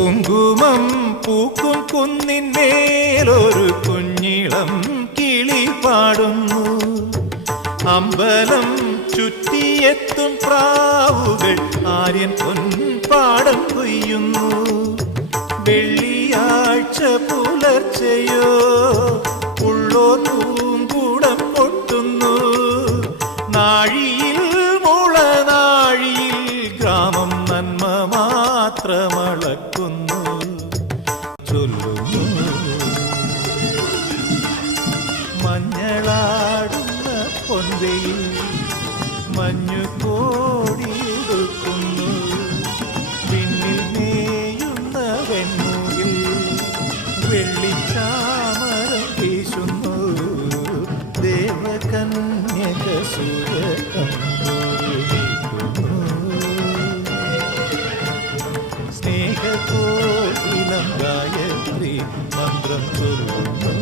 കുങ്കുമം പൂക്കും കുന്നിന്മേലൊരു കുഞ്ഞിളം കിളി പാടുന്നു. അമ്പലം ചുറ്റിയെത്തും പ്രാവുകൾ ആര്യൻ പൊൻപാടം കൊയ്യുന്നു. വെള്ളിയാഴ്ച പുലർച്ചയോ മാത്രമളക്കുന്നു. ചൊല്ലുന്നു. മഞ്ഞളാടുന്ന പൊന്തയിൽ മഞ്ഞു കോടിയുടുക്കുന്നു പിന്നിൽ மேக போல் இளங்காயத்ரி மந்திரம் சொல்லும்.